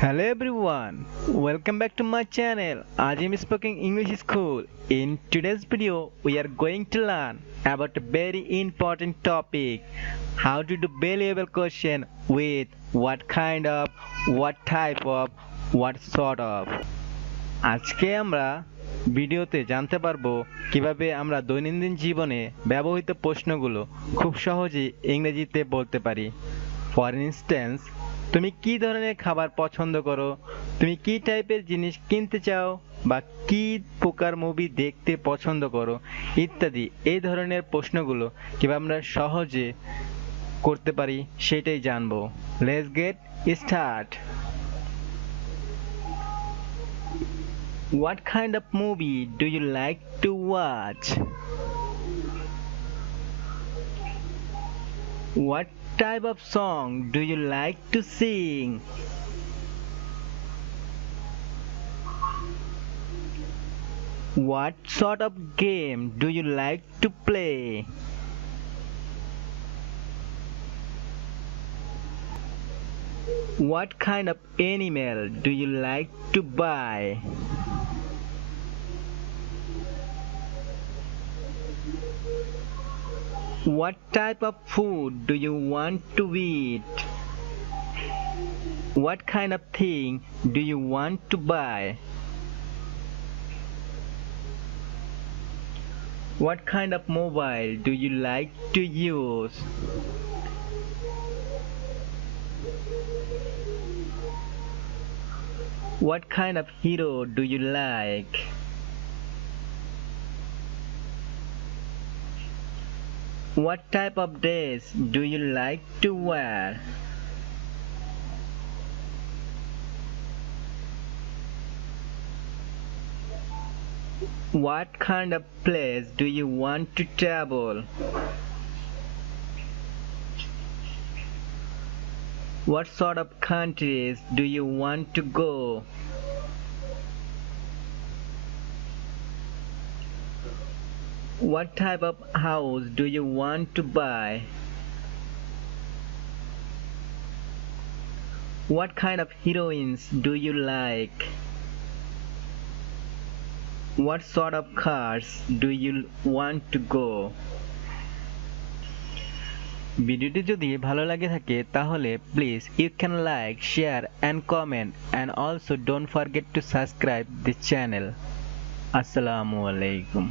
Hello everyone, welcome back to my channel Azim speaking English School. In today's video, we are going to learn about a very important topic: how to do valuable question with what kind of, what type of, what sort of. আজকে আমরা ভিডিওতে জানতে পারবো কিভাবে আমরা দৈনন্দিন জীবনে ব্যবহৃত প্রশ্নগুলো খুব সহজেই ইংরেজিতে বলতে পারি। ফর ইনস্ট্যান্স, তুমি কি ধরনের খাবার পছন্দ করো, তুমি কি টাইপের জিনিস কিনতে চাও, বা কি প্রকার মুভি দেখতে পছন্দ করো ইত্যাদি। এই ধরনের প্রশ্নগুলো কিভাবে আমরা সহজে করতে পারি সেটাই জানবো। Let's get start. What kind of movie do you like to watch? What type of song do you like to sing? What sort of game do you like to play? What kind of animal do you like to buy? What type of food do you want to eat? What kind of thing do you want to buy? What kind of mobile do you like to use? What kind of hero do you like? What type of dress do you like to wear? What kind of place do you want to travel? What sort of countries do you want to go? What type of house do you want to buy? What kind of heroines do you like? What sort of cars do you want to go? ভিডিওটি যদি ভালো লাগে থাকে তাহলে please you can like, share and comment, and also don't forget to subscribe this channel. আসসালামু আলাইকুম।